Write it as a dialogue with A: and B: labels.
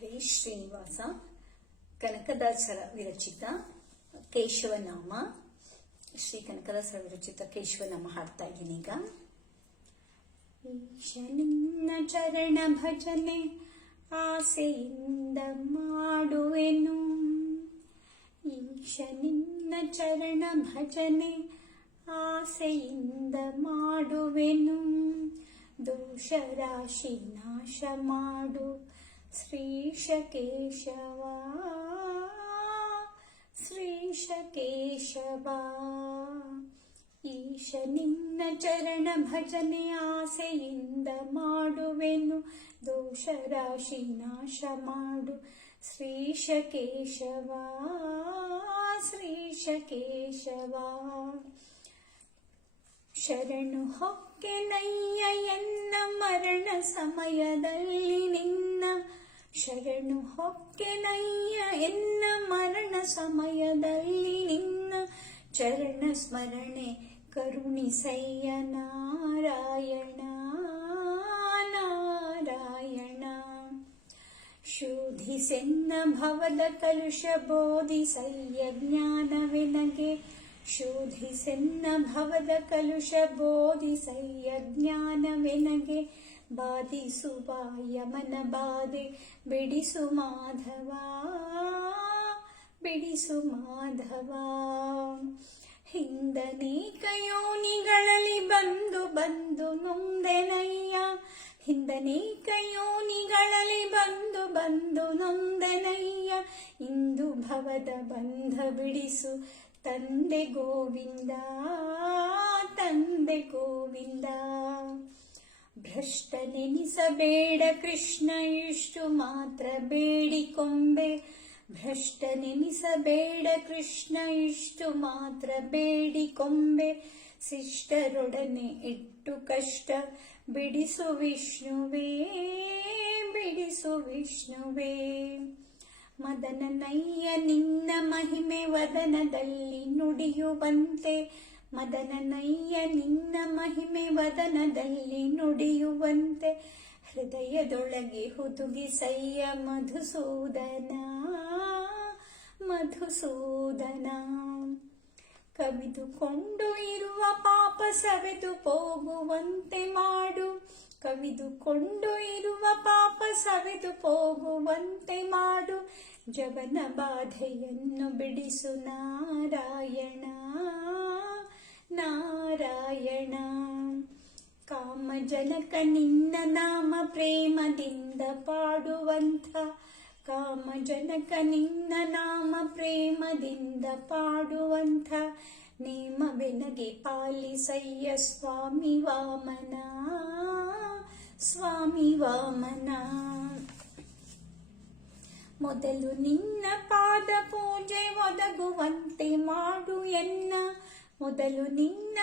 A: ಹರೇ ಶ್ರೀನಿವಾಸ, ಕನಕದಾಸರ ವಿರಚಿತ ಕೇಶವನಾಮ. ಶ್ರೀ ಕನಕದಾಸರ ವಿರಚಿತ ಕೇಶವನಾಮ ಹಾಡ್ತಾ ಇದ್ದೀನಿ ಈಗ. ಚರಣ ಭಜನೆ ಆಸೆಯಿಂದ ಮಾಡುವೆನು. ಈಶನಿನ್ನ ಚರಣ ಭಜನೆ ಆಸೆಯಿಂದ ಮಾಡುವೆನು. ದೋಷ ರಾಶಿ ನಾಶ ಮಾಡು. ಶ್ರೀಶ ಕೇಶವ ಈಶ ನಿನ್ನ ಚರಣ ಭಜನೆ ಆಸೆಯಿಂದ ಮಾಡುವೆನು. ದೋಷ ರಾಶಿ ನಾಶ ಮಾಡು. ಶ್ರೀಶ ಕೇಶವ ಶ್ರೀಶ ಕೇಶವ ಹೊಕ್ಕೆನಯ್ಯ ಎನ್ನ ಮರಣ ಸಮಯದಲ್ಲಿ ನಿನ್ನ ಶರಣು ಹೊಕ್ಕೆನಯ್ಯ ಎನ್ನ ಮರಣ ಸಮಯದಲ್ಲಿ ನಿನ್ನ ಚರಣ ಸ್ಮರಣೆ ಕರುಣಿಸಯ್ಯ ನಾರಾಯಣ ನಾರಾಯಣ. ಶೋಧಿಸೆನ್ನ ಭವದ ಕಲುಷ ಬೋಧಿಸಯ್ಯ ಜ್ಞಾನವೆನಗೆ ಶೋಧಿಸೆನ್ನ ಭವದ ಕಲುಷ ಬೋಧಿಸಯ್ಯ ಜ್ಞಾನವೆನಗೆ ಬಾಧಿಸುವ ಯಮನ ಬಾಧೆ, ಬಿಡಿಸು ಮಾಧವ ಬಿಡಿಸು ಮಾಧವ. ಹಿಂದನೇಕ ಯೋನಿಗಳಲ್ಲಿ ಬಂದು ಬಂದು ನೊಂದೆನಯ್ಯ ಹಿಂದನೇಕ ಯೋನಿಗಳಲ್ಲಿ ಬಂದು ಬಂದು ನೊಂದೆನಯ್ಯ. ಇಂದು ಭವದ ಬಂಧ ಬಿಡಿಸು ತಂದೆ ಗೋವಿಂದ ತಂದೆ ಗೋವಿಂದ ಭ್ರಷ್ಟ ನೆನಿಸಬೇಡ ಕೃಷ್ಣ ಇಷ್ಟು ಮಾತ್ರ ಬೇಡಿಕೊಂಬೆ ಭ್ರಷ್ಟ ನೆನಿಸಬೇಡ ಕೃಷ್ಣ ಇಷ್ಟು ಮಾತ್ರ ಬೇಡಿಕೊಂಬೆ ಶಿಷ್ಟರೊಡನೆ ಇಟ್ಟು ಕಷ್ಟ, ಬಿಡಿಸು ವಿಷ್ಣುವೇ ಬಿಡಿಸು ವಿಷ್ಣುವೇ. ಮದನ ನಯ್ಯ ನಿನ್ನ ಮಹಿಮೆ ವದನದಲ್ಲಿ ನುಡಿಯುವಂತೆ ಮದನ ನಯ್ಯ ನಿನ್ನ ಮಹಿಮೆ ವದನದಲ್ಲಿ ನುಡಿಯುವಂತೆ ಹೃದಯದೊಳಗೆ ಹುದುಗಿಸಯ್ಯ ಮಧುಸೂದನ ಮಧುಸೂದನ. ಕವಿದುಕೊಂಡು ಇರುವ ಪಾಪ ಸವೆದು ಹೋಗುವಂತೆ ಮಾಡು. ಕವಿದುಕೊಂಡು ಇರುವ ಪಾಪ ಸವೆದು ಹೋಗುವಂತೆ ಮಾಡು. ಜವನ ಬಾಧೆಯನ್ನು ಬಿಡಿಸು ನಾರಾಯಣ. ಕಾಮಜನಕ ನಿನ್ನ ನಾಮ ಪ್ರೇಮದಿಂದ ಪಾಡುವಂಥ ಕಾಮ ಜನಕ ನಿನ್ನ ನಾಮ ಪ್ರೇಮದಿಂದ ಪಾಡುವಂಥ ನೇಮವೆನಗೆ ಪಾಲಿಸಯ್ಯ ಸ್ವಾಮಿ ವಾಮನ. ಸ್ವಾಮಿ ವಾಮನ. ಮೊದಲು ನಿನ್ನ ಪಾದ ಪೂಜೆ ಒದಗುವಂತೆ ಮಾಡು ಎನ್ನ. ಮೊದಲು ನಿನ್ನ